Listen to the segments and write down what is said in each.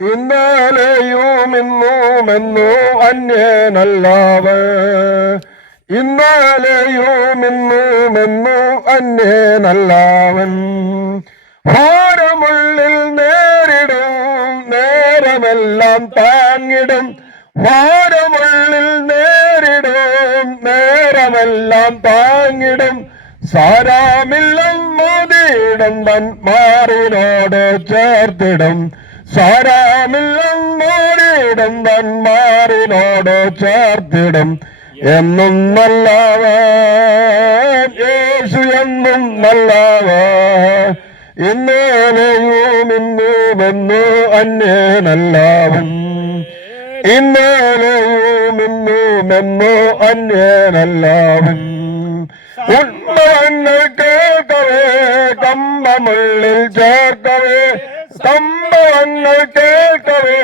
ഇന്നലെയും ഇന്നുമെന്നു അന്യനല്ലവൻ. ഇന്നലെയും ഇന്നുമെന്നു അന്യനല്ലവൻ. ഭാരമുള്ളിൽ നേരിടും നേരമെല്ലാം താങ്ങിടും. ഭാരമുള്ളിൽ നേരിടും നേരമെല്ലാം താങ്ങിടും. സാരാമില്ലം മോദിയിടും തൻ മാറിനോട് ചേർത്തിടും. സാരാമില്ലം മോദിയിടും തൻ മാറിനോട് ചേർത്തിടും. എന്നും നല്ലവൻ യേശു, എന്നും നല്ലവൻ. ഇന്നലെയും ഇന്നുമെന്നു അന്യനല്ലവൻ. ഇന്നലെയും ഇന്നുമെന്നു അന്യനല്ലവൻ. ഉണ്മങ്ങൾ കേൾക്കവേ കമ്പമുള്ളിൽ ചേർക്കവേ. സംഭവങ്ങൾ കേൾക്കവേ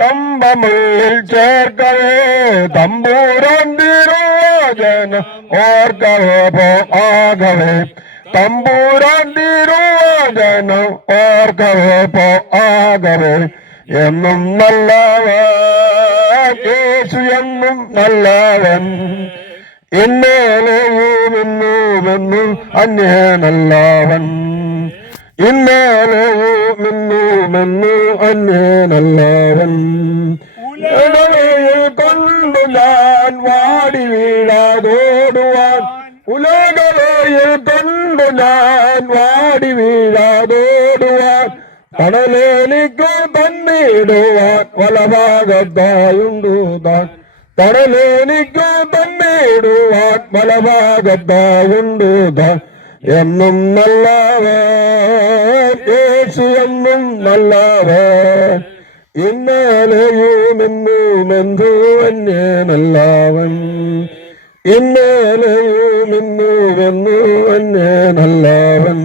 കമ്പമുള്ളിൽ ചേർക്കവേ. തമ്പൂരാൻ തിരുവചനം ഓർക്കവേ പോ ആകവേ. തമ്പൂരാൻ തിരുവചനം ഓർക്കവേ പോ ആകവേ. എന്നും നല്ലവൻ യേശു, എന്നും നല്ലവൻ. ഇന്നലെയും ഇന്നുമെന്നു അന്യനല്ലവൻ. ഇന്നലെയും ഇന്നുമെന്നു അന്യനല്ലവൻ. ഉലകയിൽ കൊണ്ടു ഞാൻ വാടി വീഴാതോടുവാൻ. ഉലകയിൽ കൊണ്ടു ഞാൻ വാടി വീഴാതോടുവാൻ. തണലെനിക്കു തന്നിടുവാൻ വലഭാഗത്തായുണ്ടു താൻ. തണലെനിക്കു തന്നിടുവാൻ വലഭാഗത്തായുണ്ടു താൻ. എന്നും നല്ലവൻ യേശു, എന്നും നല്ലവൻ. ഇന്നലെയും ഇന്നുമെന്നു അന്യനല്ലവൻ. ഇന്നലെയും ഇന്നുമെന്നു അന്യനല്ലവൻ.